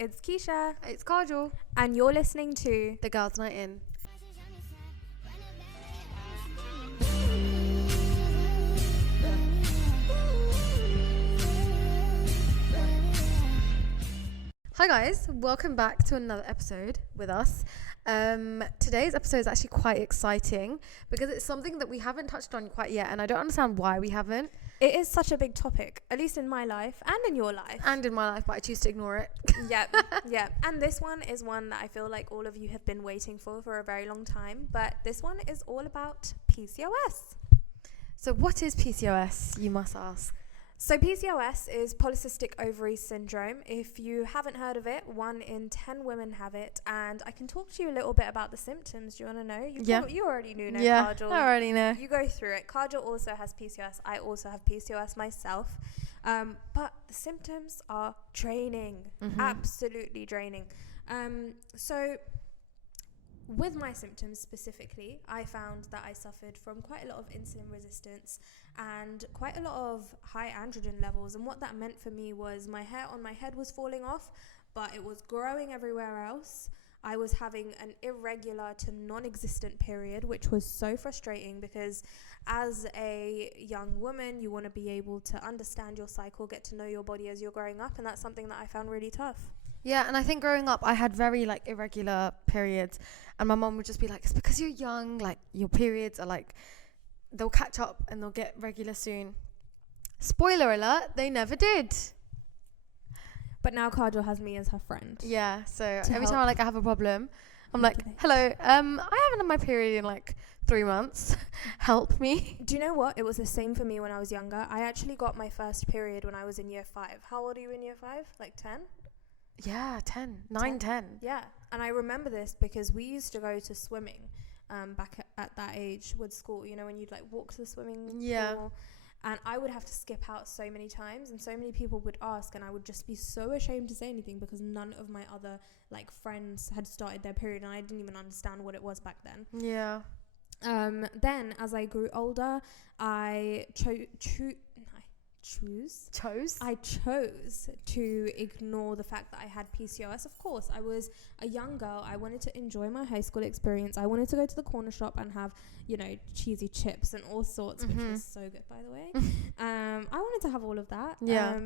it's Keisha. It's Kajal. And you're listening to The Girls' Night In. Hi guys, welcome back to another episode with us. Today's episode is actually quite exciting because it's something that we haven't touched on quite yet, and I don't understand why we haven't. It is such a big topic, at least in my life and in your life. And in my life, but I choose to ignore it. Yep. And this one is one that I feel like all of you have been waiting for a very long time. But this one is all about PCOS. So what is PCOS, you must ask? So PCOS is Polycystic ovary syndrome. If you haven't heard of it, 1 in 10 women have it. And I can talk to you a little bit about the symptoms. Do you want to know? You already knew, Kajal. I already know. You go through it. Kajal also has PCOS. I also have PCOS myself. But the symptoms are draining. Absolutely draining. So with my symptoms specifically, I found that I suffered from quite a lot of insulin resistance and quite a lot of high androgen levels. And what that meant for me was my hair on my head was falling off, but it was growing everywhere else. I was having an irregular to non-existent period, which was so frustrating because as a young woman, you want to be able to understand your cycle, get to know your body as you're growing up. And that's something that I found really tough. Yeah, and I think growing up, I had very, irregular periods. And my mom would just be like, it's because you're young, your periods are, they'll catch up and they'll get regular soon. Spoiler alert, they never did. But now Kajal has me as her friend. Yeah, so every time I have a problem, I'm like, hello, I haven't had my period in, 3 months. Help me. Do you know what? It was the same for me when I was younger. I actually got my first period when I was in year 5. How old are you in year 5? 10? Yeah, 10. Yeah, and I remember this because we used to go to swimming back at that age with school, when you'd walk to the swimming pool, and I would have to skip out so many times, and so many people would ask, and I would just be so ashamed to say anything because none of my other friends had started their period, and I didn't even understand what it was back then. Yeah. Then as I grew older, I chose to ignore the fact that I had PCOS. Of course, I was a young girl. I wanted to enjoy my high school experience. I wanted to go to the corner shop and have, cheesy chips and all sorts, which was so good, by the way. I wanted to have all of that. Yeah.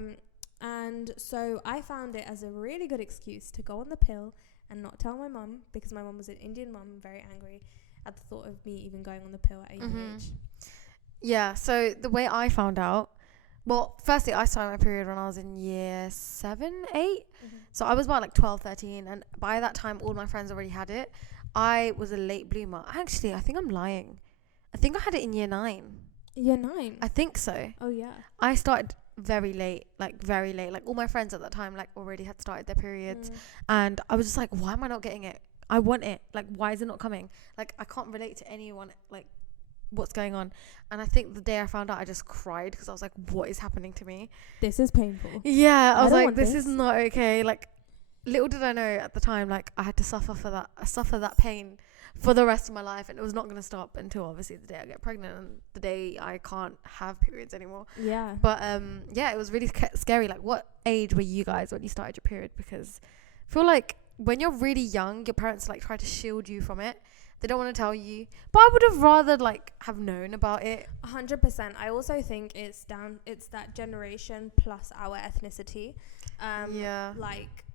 And so I found it as a really good excuse to go on the pill and not tell my mum, because my mum was an Indian mum, very angry at the thought of me even going on the pill at a young age. Yeah, so the way I found out, well, firstly, I started my period when I was in year 7, 8. So I was about 12, 13. And by that time, all my friends already had it. I was a late bloomer. Actually, I think I'm lying. I think I had it in year 9. Year 9? I think so. Oh, yeah. I started very late, very late. All my friends at that time, already had started their periods. And I was just like, why am I not getting it? I want it. Why is it not coming? I can't relate to anyone, what's going on. And I think the day I found out, I just cried because I was like, what is happening to me? This is painful. Yeah, I was like, this is not okay. Little did I know at the time, I had to suffer that pain for the rest of my life, and it was not going to stop until obviously the day I get pregnant and the day I can't have periods anymore. Yeah. But it was really scary. What age were you guys when you started your period? Because I feel like when you're really young, your parents try to shield you from it. They don't want to tell you, but I would have rather have known about it. 100%. I also think it's that generation plus our ethnicity.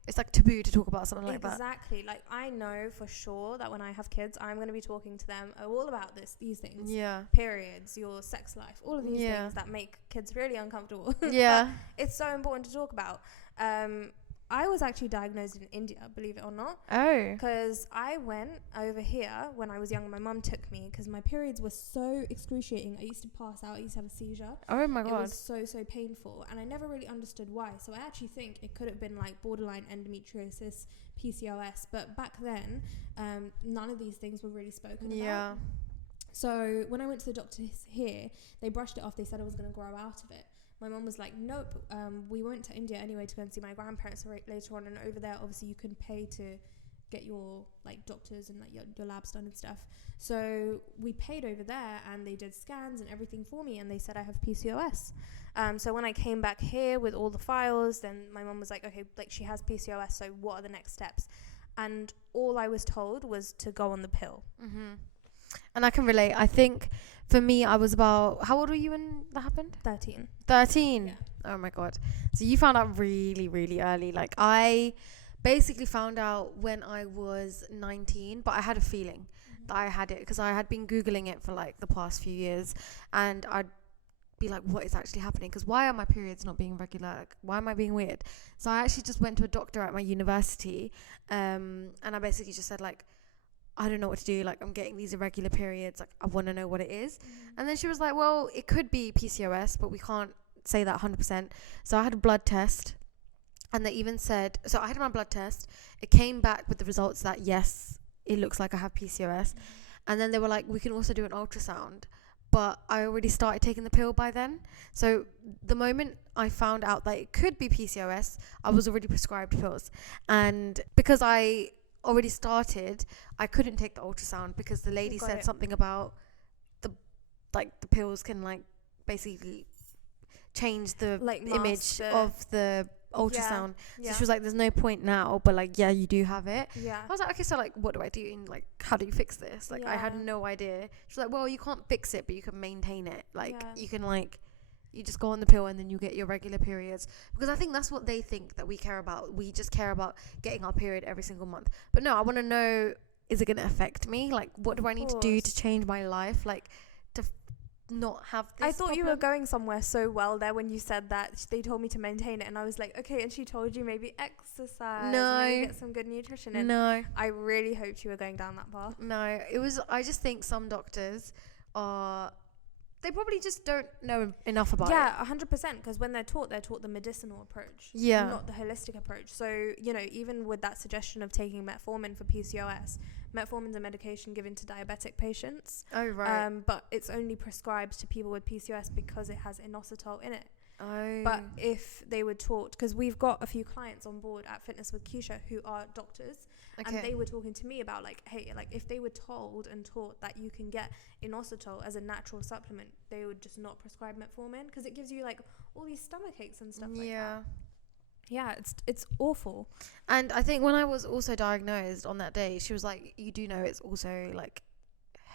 It's taboo to talk about something like that. Exactly. I know for sure that when I have kids, I'm going to be talking to them all about these things. Yeah. Periods, your sex life, all of these things that make kids really uncomfortable. Yeah. It's so important to talk about. I was actually diagnosed in India, believe it or not. Oh. Because I went over here when I was young. My mum took me because my periods were so excruciating. I used to pass out. I used to have a seizure. Oh my God. It was so painful. And I never really understood why. So I actually think it could have been borderline endometriosis, PCOS. But back then, none of these things were really spoken about. So when I went to the doctors here, they brushed it off. They said I was going to grow out of it. My mum was like, nope, we went to India anyway to go and see my grandparents later on. And over there, obviously, you can pay to get your like doctors and like your labs done and stuff. So we paid over there, and they did scans and everything for me, and they said I have PCOS. So when I came back here with all the files, then my mum was like, okay, like she has PCOS, so what are the next steps? And all I was told was to go on the pill. And I can relate. I think for me, I was about, how old were you when that happened? 13. 13? Yeah. Oh my God. So you found out really, really early. Like I basically found out when I was 19, but I had a feeling that I had it because I had been Googling it for like the past few years, and I'd be like, what is actually happening? Because why are my periods not being regular? Like, why am I being weird? So I actually just went to a doctor at my university, and I basically just said like, I don't know what to do. Like, I'm getting these irregular periods. Like, I want to know what it is. And then she was like, well, it could be PCOS, but we can't say that 100%. So I had a blood test, and they even said, so I had my blood test. It came back with the results that yes, it looks like I have PCOS. And then they were like, we can also do an ultrasound. But I already started taking the pill by then. So the moment I found out that it could be PCOS, I was already prescribed pills. And because I already started, I couldn't take the ultrasound because the lady said something about the pills can like basically change the like image of the ultrasound. So she was like, there's no point now, but like, yeah, you do have it. I was like, okay, so like, what do I do, and like, how do you fix this? Like, I had no idea. She's like, well, you can't fix it, but you can maintain it. Like, you can like, you just go on the pill and then you get your regular periods, because I think that's what they think that we care about. We just care about getting our period every single month. But no, I want to know, is it going to affect me? Like, what do I need to do to change my life? Like, to not have this I thought problem? you were going somewhere so well there when you said that they told me to maintain it, and I was like, okay, and she told you maybe exercise, maybe get some good nutrition in. No, I really hoped you were going down that path. No, it was, I just think some doctors are, they probably just don't know enough about it. 100%, because when they're taught the medicinal approach, not the holistic approach. So, you know, even with that suggestion of taking metformin for PCOS, metformin's a medication given to diabetic patients. Oh, right. But it's only prescribed to people with PCOS because it has inositol in it. Oh. But if they were taught, because we've got a few clients on board at Fitness with Keisha who are doctors, and they were talking to me about like, hey, like if they were told and taught that you can get inositol as a natural supplement, they would just not prescribe metformin because it gives you like all these stomach aches and stuff like that. Yeah, it's awful. And I think when I was also diagnosed on that day, she was like, you do know it's also like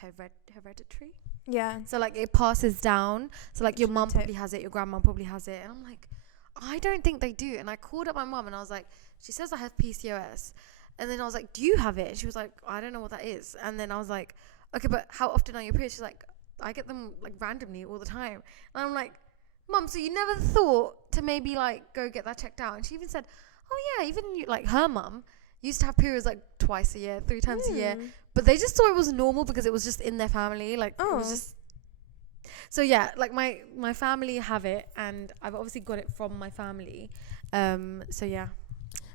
hereditary. Yeah. So like it passes down. So like your mum probably has it, your grandma probably has it. And I'm like, I don't think they do. And I called up my mum and I was like, she says I have PCOS. And then I was like, do you have it? And she was like, I don't know what that is. And then I was like, okay, but how often are your periods? She's like, I get them like randomly all the time. And I'm like, Mum, so you never thought to maybe like go get that checked out? And she even said, oh yeah, even you, like her mum used to have periods like twice a year, 3 times a year. But they just thought it was normal because it was just in their family. Like, it was just... So yeah, like my family have it, and I've obviously got it from my family. So yeah.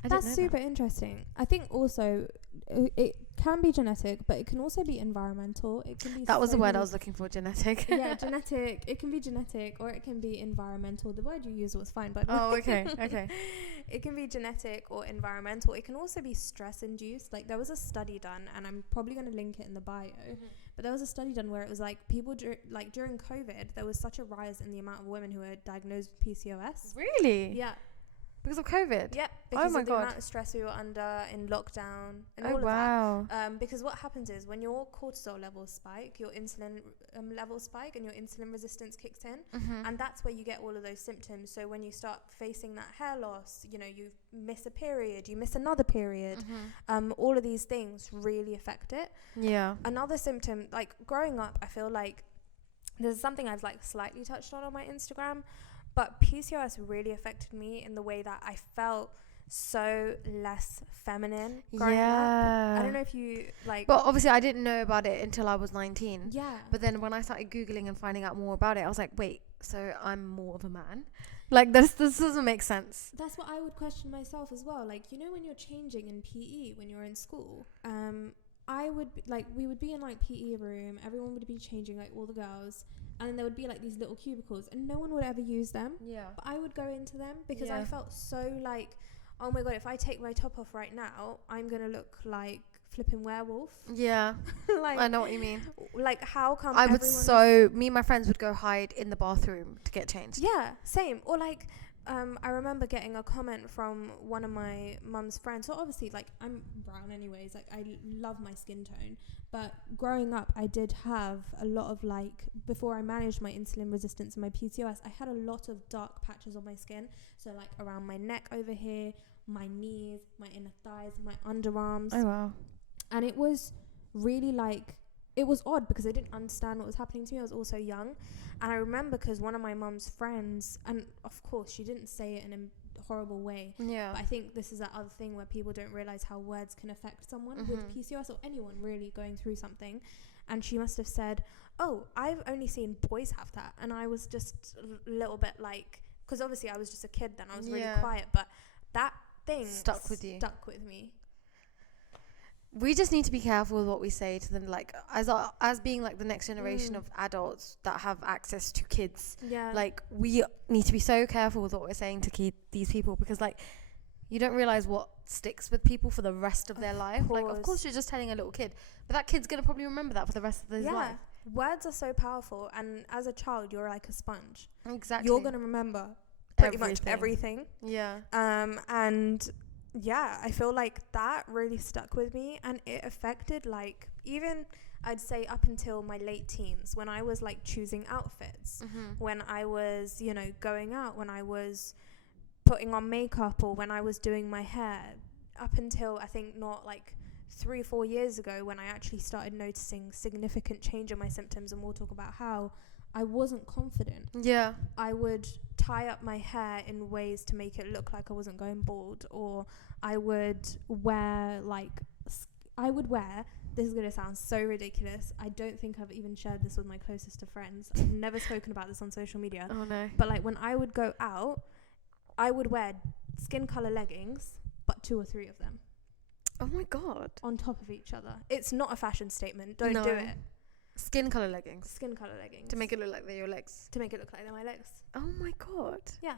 That's super interesting. I think also it can be genetic, but it can also be environmental. It can be that was the word I was looking for, genetic. Yeah, genetic. It can be genetic or it can be environmental. The word you used was fine, but okay. It can be genetic or environmental. It can also be stress induced. Like there was a study done, and I'm probably going to link it in the bio. But there was a study done where it was like people like during COVID, there was such a rise in the amount of women who were diagnosed with PCOS. Really? Yeah. Because of COVID? Yep. Because of the amount of stress we were under in lockdown and all of that. Because what happens is when your cortisol levels spike, your insulin levels spike and your insulin resistance kicks in. And that's where you get all of those symptoms. So when you start facing that hair loss, you know, you miss a period, you miss another period. All of these things really affect it. Yeah. Another symptom, like growing up, I feel like there's something I've like slightly touched on my Instagram. But PCOS really affected me in the way that I felt so less feminine growing up. I don't know if you like... Well, obviously I didn't know about it until I was 19. Yeah. But then when I started Googling and finding out more about it, I was like, wait, so I'm more of a man? Like, this doesn't make sense. That's what I would question myself as well. Like, you know, when you're changing in PE, when you're in school, we would be in like PE room, everyone would be changing, like all the girls, and then there would be like these little cubicles and no one would ever use them. Yeah. But I would go into them because I felt so like oh my God, if I take my top off right now, I'm going to look like flipping werewolf. Yeah. Like, I know what you mean. Like, how come me and my friends would go hide in the bathroom to get changed. Yeah, same. Or like, I remember getting a comment from one of my mum's friends. So obviously, like, I'm brown anyways. Like, I love my skin tone. But growing up, I did have a lot of, like, before I managed my insulin resistance and my PCOS, I had a lot of dark patches on my skin. So, like, around my neck over here, my knees, my inner thighs, my underarms. Oh, wow. And it was really, like, it was odd because I didn't understand what was happening to me. I was also young. And I remember because one of my mum's friends, and of course she didn't say it in a horrible way, yeah, but I think this is that other thing where people don't realize how words can affect someone with PCOS or anyone really going through something. And she must have said, oh, I've only seen boys have that. And I was just a little bit like, because obviously I was just a kid then, I was really quiet, but that thing stuck with me. We just need to be careful with what we say to them, like as being like the next generation of adults that have access to kids. Yeah, like we need to be so careful with what we're saying to these people, because like you don't realize what sticks with people for the rest of their life. Like, of course you're just telling a little kid, but that kid's gonna probably remember that for the rest of his life. Words are so powerful, and as a child you're like a sponge. Exactly, you're gonna remember pretty much everything. And yeah, I feel like that really stuck with me, and it affected, like, even I'd say up until my late teens, when I was like choosing outfits, when I was, you know, going out, when I was putting on makeup, or when I was doing my hair, up until I think not like 3 or 4 years ago, when I actually started noticing significant change in my symptoms. And we'll talk about how I wasn't confident. Yeah, I would tie up my hair in ways to make it look like I wasn't going bald, or I would wear this is going to sound so ridiculous. I don't think I've even shared this with my closest of friends. I've never spoken about this on social media. Oh no. But like when I would go out, I would wear skin color leggings, but 2 or 3 of them. Oh my God. On top of each other. It's not a fashion statement. Don't do it. Skin color leggings. Skin color leggings. To make it look like they're your legs. To make it look like they're my legs. Oh my God. Yeah.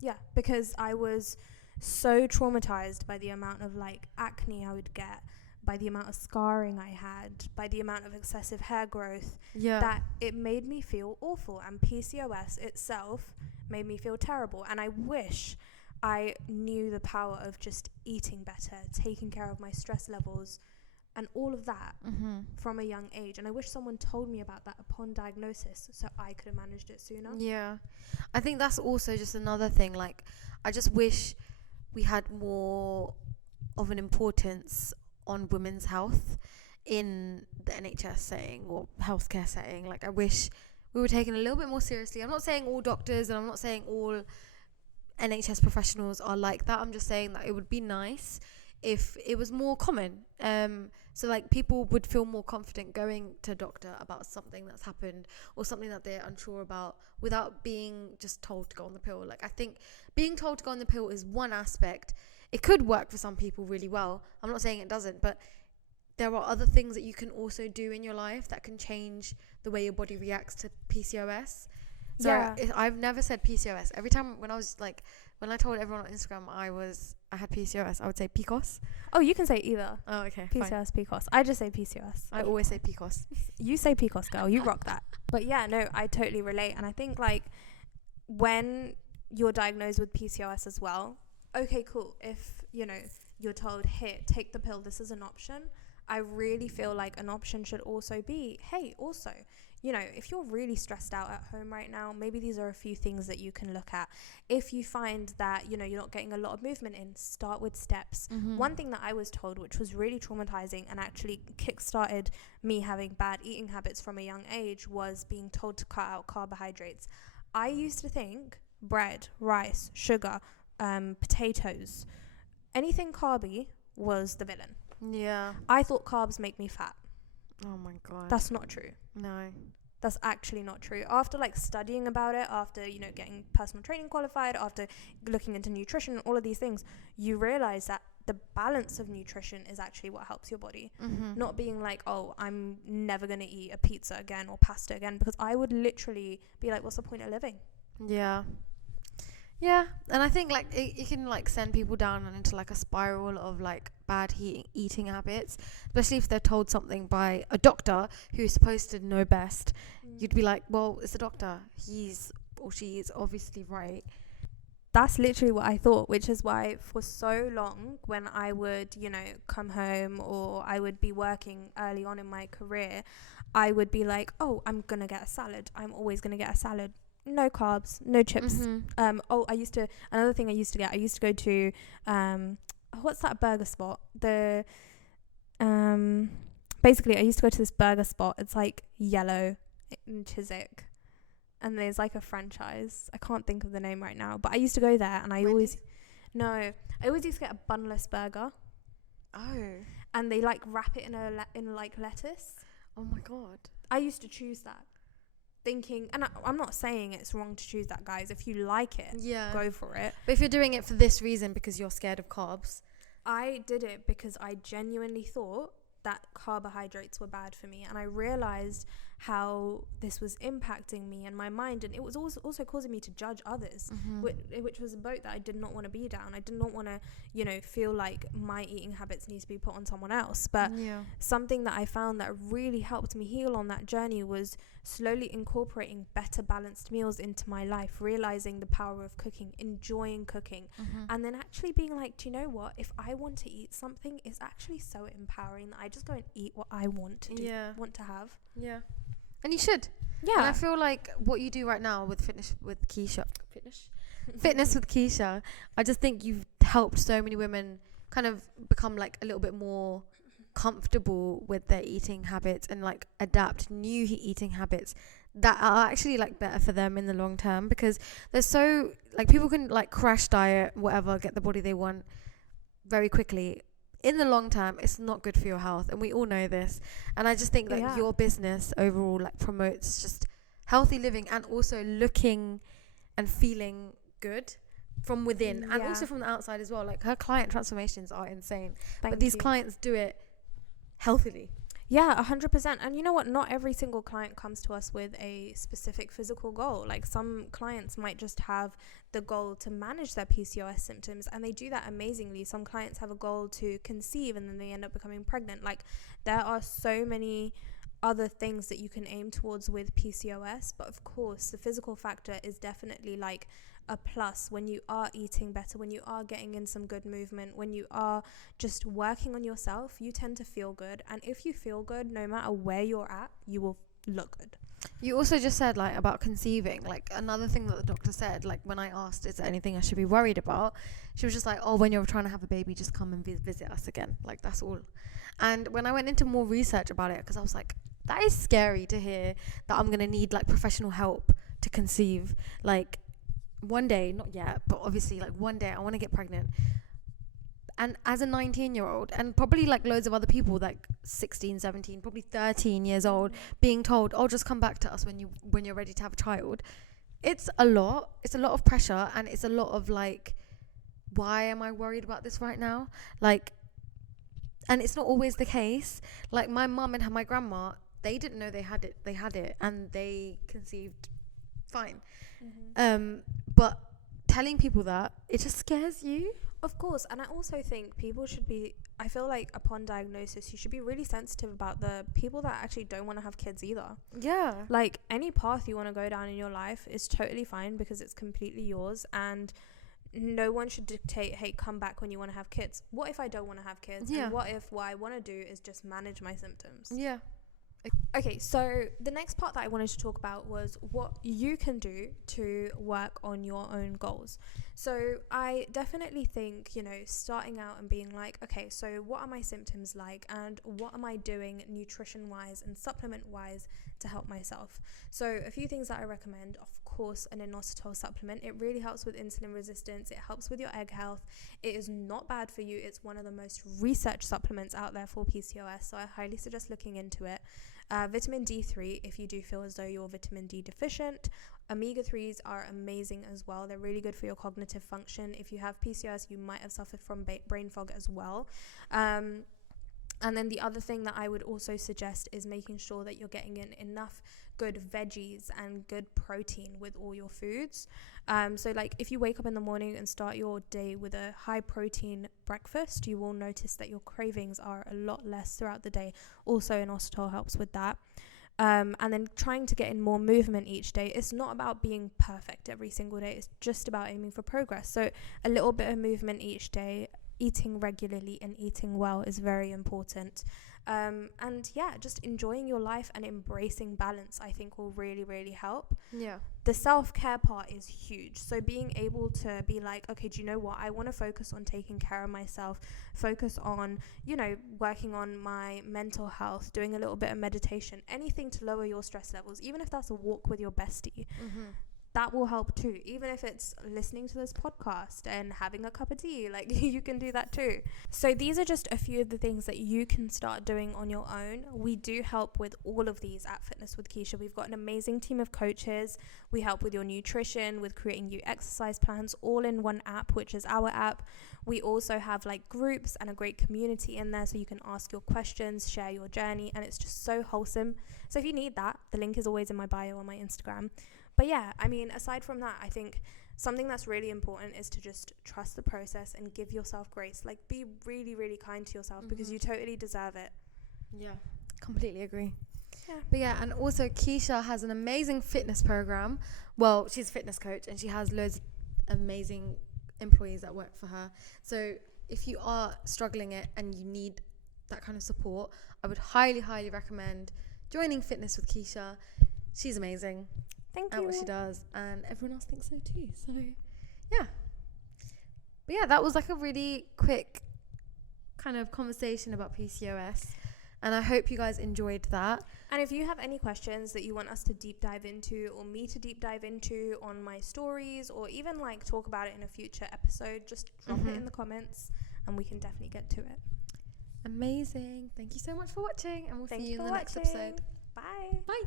Yeah, because I was so traumatized by the amount of like acne I would get, by the amount of scarring I had, by the amount of excessive hair growth, that it made me feel awful. And PCOS itself made me feel terrible. And I wish I knew the power of just eating better, taking care of my stress levels, and all of that from a young age. And I wish someone told me about that upon diagnosis, so I could have managed it sooner. Yeah. I think that's also just another thing. Like, I just wish we had more of an importance on women's health in the NHS setting or healthcare setting. Like, I wish we were taken a little bit more seriously. I'm not saying all doctors, and I'm not saying all NHS professionals are like that. I'm just saying that it would be nice if it was more common, so like people would feel more confident going to a doctor about something that's happened or something that they're unsure about, without being just told to go on the pill. Like, I think being told to go on the pill is one aspect. It could work for some people really well. I'm not saying it doesn't, but there are other things that you can also do in your life that can change the way your body reacts to PCOS. So I've never said PCOS. Every time when I told everyone on Instagram I had PCOS, I would say PCOS. Oh, you can say either. Oh, okay. PCOS, PCOS. I just say PCOS. I always say PCOS. You say PCOS, girl. You rock that. But yeah, no, I totally relate. And I think like when you're diagnosed with PCOS as well, okay, cool. If, you know, you're told, here, take the pill, this is an option. I really feel like an option should also be, hey, also, you know, if you're really stressed out at home right now, maybe these are a few things that you can look at. If you find that, you know, you're not getting a lot of movement in, start with steps. One thing that I was told, which was really traumatizing and actually kickstarted me having bad eating habits from a young age, was being told to cut out carbohydrates. I used to think bread, rice, sugar, potatoes, anything carby was the villain. Yeah. I thought carbs make me fat. Oh my God. That's not true. No. That's actually not true. After like studying about it, after, you know, getting personal training qualified, after looking into nutrition and all of these things, you realize that the balance of nutrition is actually what helps your body. Not being like, oh, I'm never going to eat a pizza again or pasta again, because I would literally be like, what's the point of living? Yeah. Yeah, and I think like it can like send people down and into like a spiral of like bad eating habits, especially if they're told something by a doctor who's supposed to know best. You'd be like, well, it's a doctor. He's or she is obviously right. That's literally what I thought, which is why for so long when I would, come home or I would be working early on in my career, I would be like, oh, I'm going to get a salad. I'm always going to get a salad. No carbs, no chips. Another thing I used to get, I used to go to, what's that burger spot? Basically, I used to go to this burger spot. It's like yellow in Chiswick. And there's like a franchise. I can't think of the name right now, but I used to go there, and I always used to get a bunless burger. Oh. And they like wrap it in like lettuce. Oh my god. I used to choose that, thinking, and I'm not saying it's wrong to choose that, guys. If you like it, go for it. But if you're doing it for this reason because you're scared of carbs, I did it because I genuinely thought that carbohydrates were bad for me, and I realized how this was impacting me and my mind, and it was also causing me to judge others, which was a boat that I did not want to be down. I did not want to feel like my eating habits need to be put on someone else. But something that I found that really helped me heal on that journey was slowly incorporating better balanced meals into my life, realizing the power of cooking, enjoying cooking, and then actually being like, do you know what, if I want to eat something, it's actually so empowering that I just go and eat what I want to do, want to have. And you should. And I feel like what you do right now with fitness with Keisha, I just think you've helped so many women kind of become like a little bit more comfortable with their eating habits and like adapt new eating habits that are actually like better for them in the long term, because there's so like people can like crash diet, whatever, get the body they want very quickly. In the long term, it's not good for your health, and we all know this. And I just think that your business overall like promotes just healthy living and also looking and feeling good from within and also from the outside as well. Like her client transformations are insane, but these clients do it healthily. 100%. And you know what, not every single client comes to us with a specific physical goal. Like some clients might just have the goal to manage their PCOS symptoms, and they do that amazingly. Some clients have a goal to conceive, and then they end up becoming pregnant. Like there are so many other things that you can aim towards with PCOS, but of course the physical factor is definitely like a plus when you are eating better, when you are getting in some good movement, when you are just working on yourself. You tend to feel good, and if you feel good, no matter where you're at, you will look good. You also just said like about conceiving, like another thing that the doctor said, like when I asked is there anything I should be worried about, she was just like, oh, when you're trying to have a baby, just come and visit us again, like that's all. And when I went into more research about it, because I was like, that is scary to hear that I'm gonna need like professional help to conceive. Like one day, not yet, but obviously like one day I want to get pregnant. And as a 19-year-old, and probably like loads of other people, like 16, 17, probably 13 years old, being told, oh, just come back to us when you're ready to have a child. It's a lot of pressure, and it's a lot of like, why am I worried about this right now? Like, and it's not always the case. Like my mum and my grandma, they didn't know they had it and they conceived fine. But telling people that, it just scares you. Of course. And I also think people should be, I feel like upon diagnosis, you should be really sensitive about the people that actually don't want to have kids either. Like any path you want to go down in your life is totally fine, because it's completely yours, and no one should dictate, hey, come back when you want to have kids. What if I don't want to have kids? And what if what I want to do is just manage my symptoms? Okay, so the next part that I wanted to talk about was what you can do to work on your own goals. So I definitely think, starting out and being like, okay, so what are my symptoms like, and what am I doing nutrition-wise and supplement-wise to help myself? So a few things that I recommend, of course, an inositol supplement. It really helps with insulin resistance. It helps with your egg health. It is not bad for you. It's one of the most researched supplements out there for PCOS, so I highly suggest looking into it. Vitamin D3, if you do feel as though you're vitamin D deficient. Omega-3s are amazing as well. They're really good for your cognitive function. If you have PCOS, you might have suffered from brain fog as well. And then the other thing that I would also suggest is making sure that you're getting in enough good veggies and good protein with all your foods. So like if you wake up in the morning and start your day with a high protein breakfast, you will notice that your cravings are a lot less throughout the day. Also, inositol helps with that. And then trying to get in more movement each day. It's not about being perfect every single day. It's just about aiming for progress. So a little bit of movement each day, eating regularly and eating well is very important. And yeah, just enjoying your life and embracing balance, I think, will really, really help. Yeah. The self-care part is huge. So being able to be like, okay, do you know what? I want to focus on taking care of myself, focus on, you know, working on my mental health, doing a little bit of meditation, anything to lower your stress levels, even if that's a walk with your bestie. That will help too, even if it's listening to this podcast and having a cup of tea. Like, you can do that too. So these are just a few of the things that you can start doing on your own. We do help with all of these at Fitness with Keisha. We've got an amazing team of coaches. We help with your nutrition, with creating you exercise plans, all in one app, which is our app. We also have like groups and a great community in there, so you can ask your questions, share your journey, and it's just so wholesome. So if you need that, the link is always in my bio on my Instagram. But yeah, I mean, aside from that, I think something that's really important is to just trust the process and give yourself grace. Like, be really, really kind to yourself because you totally deserve it. Yeah, completely agree. Yeah. But yeah, and also Keisha has an amazing fitness program. Well, she's a fitness coach and she has loads of amazing employees that work for her. So if you are struggling it and you need that kind of support, I would highly, highly recommend joining Fitness with Keisha. She's amazing. Thank you. And what she does, and everyone else thinks so too. So yeah, but yeah, that was like a really quick kind of conversation about PCOS, and I hope you guys enjoyed that. And if you have any questions that you want us to deep dive into, or me to deep dive into on my stories, or even like talk about it in a future episode, just drop it in the comments and we can definitely get to it. Amazing. Thank you so much for watching, and we'll see you in the next episode. Bye. Bye.